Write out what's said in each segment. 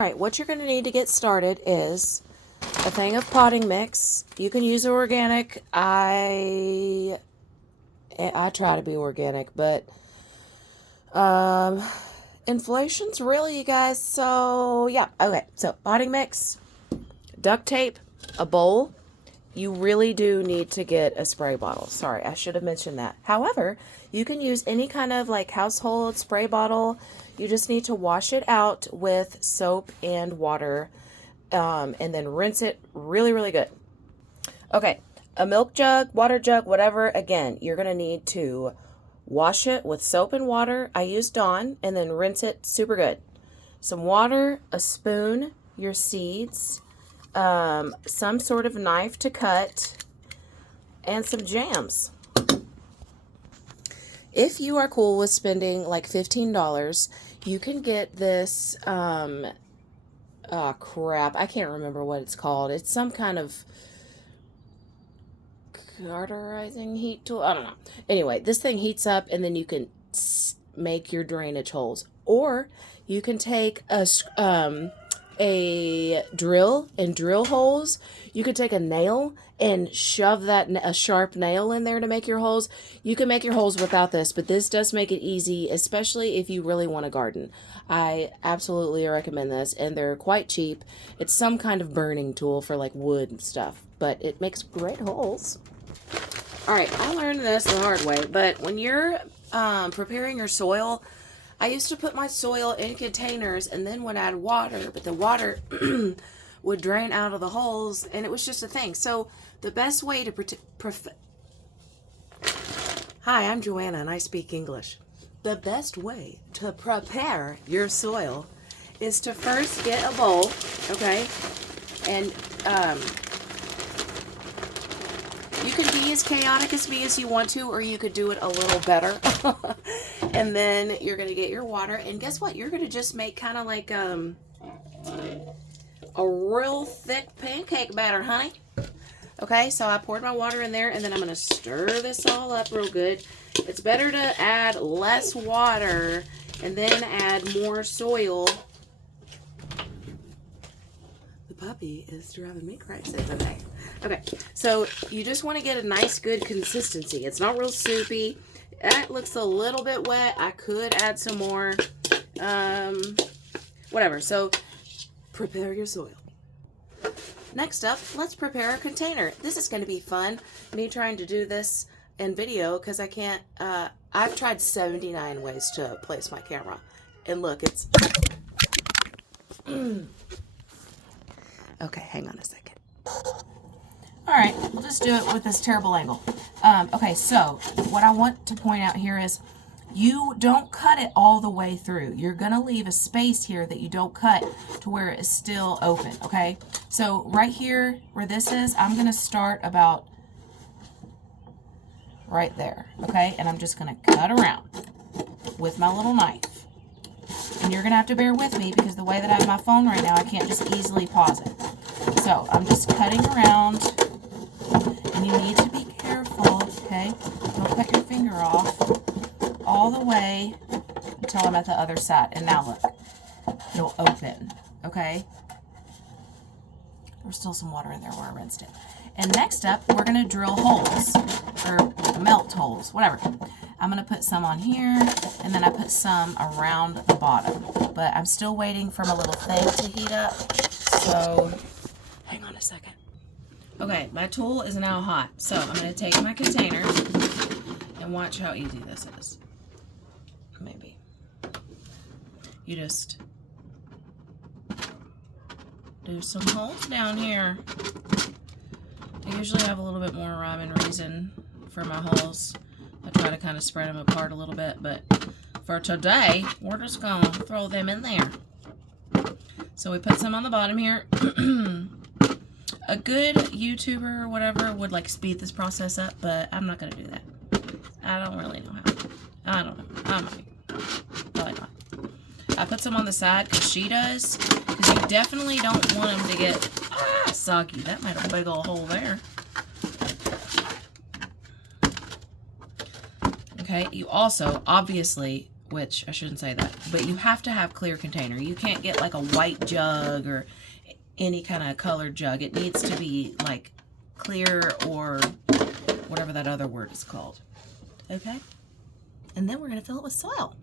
Alright, what you're going to need to get started is a thing of potting mix. You can use organic. I try to be organic, but inflation's real, you guys. So, yeah. Okay, so potting mix, duct tape, a bowl. You really do need to get a spray bottle. Sorry, I should have mentioned that. However, you can use any kind of like household spray bottle. You just need to wash it out with soap and water, and then rinse it really, really good. Okay, a milk jug, water jug, whatever. Again, you're going to need to wash it with soap and water. I use Dawn, and then rinse it super good. Some water, a spoon, your seeds, some sort of knife to cut, and some jams. If you are cool with spending like $15, you can get this, oh crap, I can't remember what it's called. It's some kind of cauterizing heat tool. I don't know. Anyway, this thing heats up and then you can make your drainage holes. Or you can take a drill and drill holes. You could take a nail and shove a sharp nail in there to make your holes. You can make your holes without this, but this does make it easy, especially if you really want to garden. I absolutely recommend this, and they're quite cheap. It's some kind of burning tool for like wood and stuff, but it makes great holes. All right, I learned this the hard way, but when you're preparing your soil, I used to put my soil in containers and then would add water, but the water would drain out of the holes, and it was just a thing. So the best way to Hi, I'm Joanna, and I speak English. The best way to prepare your soil is to first get a bowl, okay? And you can be as chaotic as me as you want to, or you could do it a little better. And then you're going to get your water, and guess what? You're going to just make kind of like a real thick pancake batter, honey. Okay, so I poured my water in there, and then I'm going to stir this all up real good. It's better to add less water and then add more soil. The puppy is driving me crazy today. Okay, so you just want to get a nice, good consistency. It's not real soupy. That looks a little bit wet. I could add some more. Whatever. So prepare your soil. Next up, let's prepare a container. This is going to be fun. Me trying to do this in video because I can't. I've tried 79 ways to place my camera. And look, it's... Okay, hang on a second. Alright, we'll just do it with this terrible angle. Okay, so what I want to point out here is you don't cut it all the way through. You're going to leave a space here that you don't cut to where it is still open, okay? So right here where this is, I'm going to start about right there, okay? And I'm just going to cut around with my little knife. And you're going to have to bear with me because the way that I have my phone right now, I can't just easily pause it. So I'm just cutting around, and you need to be careful, okay? Don't cut your finger off all the way until I'm at the other side. And now look, it'll open, okay? There's still some water in there where I rinsed it. And next up, we're going to drill holes, or melt holes, whatever. I'm going to put some on here, and then I put some around the bottom. But I'm still waiting for my little thing to heat up, so hang on a second. Okay, my tool is now hot, so I'm going to take my container and watch how easy this is. Maybe. You just do some holes down here. I usually have a little bit more rhyme and reason for my holes. I try to kind of spread them apart a little bit, but for today, we're just going to throw them in there. So we put some on the bottom here. A good YouTuber or whatever would like speed this process up, but I'm not going to do that. I don't really know how. I don't know. I might. Probably not. I put some on the side because she does. Because you definitely don't want them to get soggy. That made a big old hole there. Okay, you also obviously which I shouldn't say that, but you have to have clear container. You can't get like a white jug or any kind of colored jug. It needs to be like clear or whatever that other word is called. Okay? And then we're going to fill it with soil.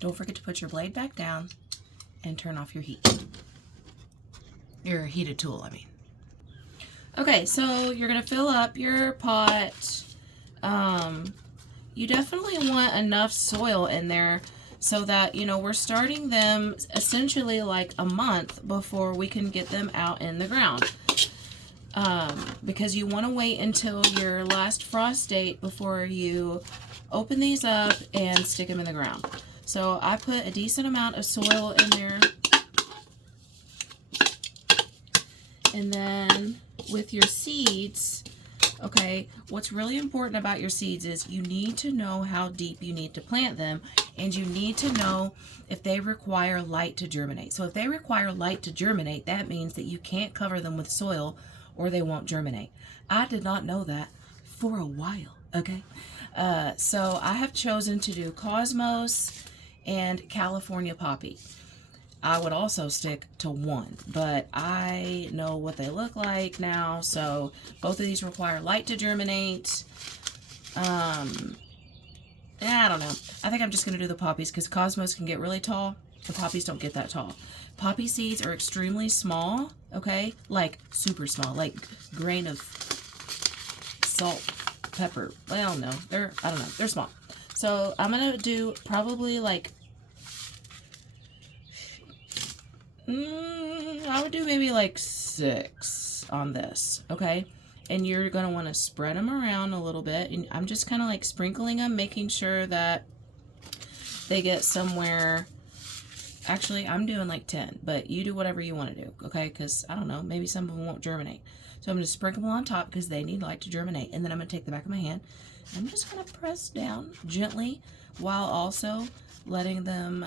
Don't forget to put your blade back down and turn off your heat. Your heated tool, I mean. Okay, so you're going to fill up your pot. You definitely want enough soil in there so that, you know, we're starting them essentially like a month before we can get them out in the ground. Because you want to wait until your last frost date before you open these up and stick them in the ground. So I put a decent amount of soil in there. And then with your seeds, okay, what's really important about your seeds is you need to know how deep you need to plant them, and you need to know if they require light to germinate. So if they require light to germinate, that means that you can't cover them with soil or they won't germinate. I did not know that for a while, okay? So I have chosen to do Cosmos and California Poppy. I would also stick to one, but I know what they look like now, so both of these require light to germinate. I don't know. I think I'm just going to do the poppies because Cosmos can get really tall. The poppies don't get that tall. Poppy seeds are extremely small, okay? Like super small, like grain of salt, pepper. Well, no, I don't know. They're small. So I'm going to do probably like I would do maybe like 6 on this, okay? And you're going to want to spread them around a little bit. And I'm just kind of like sprinkling them, making sure that they get somewhere. Actually, I'm doing like 10, but you do whatever you want to do, okay? Because, I don't know, maybe some of them won't germinate. So I'm going to sprinkle them on top because they need light to germinate. And then I'm going to take the back of my hand. I'm just going to press down gently while also letting them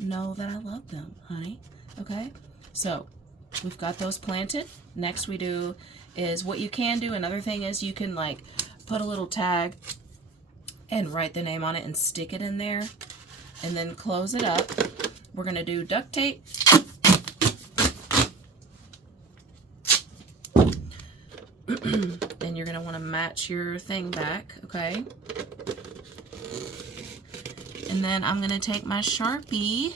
know that I love them, honey. Okay, so we've got those planted. Next we do is what you can do. Another thing is you can like put a little tag and write the name on it and stick it in there and then close it up. We're going to do duct tape. And you're going to want to match your thing back, okay? And then I'm going to take my Sharpie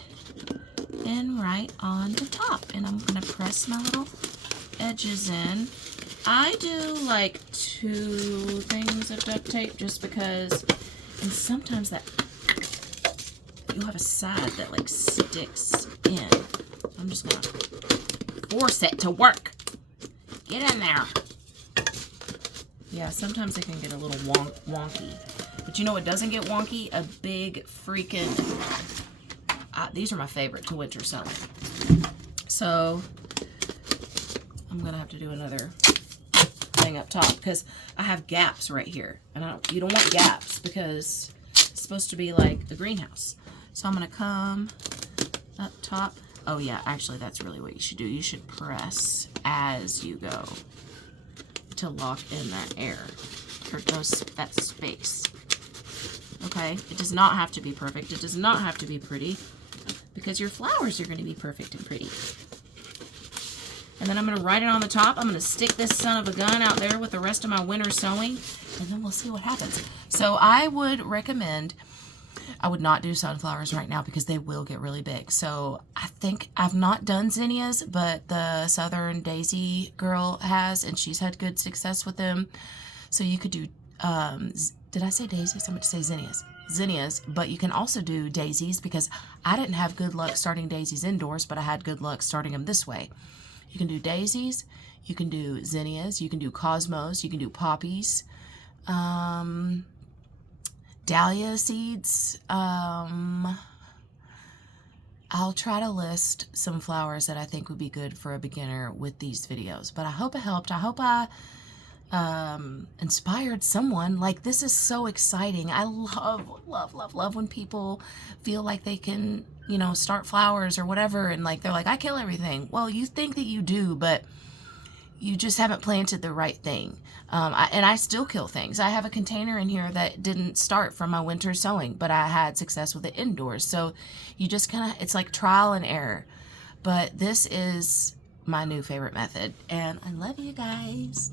and write on the top. And I'm going to press my little edges in. I do like 2 things of duct tape just because, and sometimes that, you'll have a side that like sticks in. I'm just going to force it to work. Get in there. Yeah, sometimes it can get a little wonky. But you know what doesn't get wonky? A big freaking... these are my favorite to winter selling. So, I'm going to have to do another thing up top because I have gaps right here. And you don't want gaps because it's supposed to be like a greenhouse. So, I'm going to come up top. Oh, yeah, actually, that's really what you should do. You should press as you go to lock in that air or that space. Okay, it does not have to be perfect. It does not have to be pretty because your flowers are going to be perfect and pretty. And then I'm going to write it on the top. I'm going to stick this son of a gun out there with the rest of my winter sewing, and then we'll see what happens. So I would recommend, I would not do sunflowers right now because they will get really big. So I think I've not done zinnias, but the Southern Daisy girl has, and she's had good success with them. So you could do, did I say daisies? I'm going to say zinnias. Zinnias, but you can also do daisies because I didn't have good luck starting daisies indoors, but I had good luck starting them this way. You can do daisies, you can do zinnias, you can do cosmos, you can do poppies, dahlia seeds. I'll try to list some flowers that I think would be good for a beginner with these videos, but I hope it helped. I hope I inspired someone. Like, this is so exciting. I love when people feel like they can, you know, start flowers or whatever, and like they're like, I kill everything. Well, you think that you do, but you just haven't planted the right thing. And I still kill things. I have a container in here that didn't start from my winter sowing, but I had success with it indoors. So you just kind of, it's like trial and error. But this is my new favorite method. And I love you guys.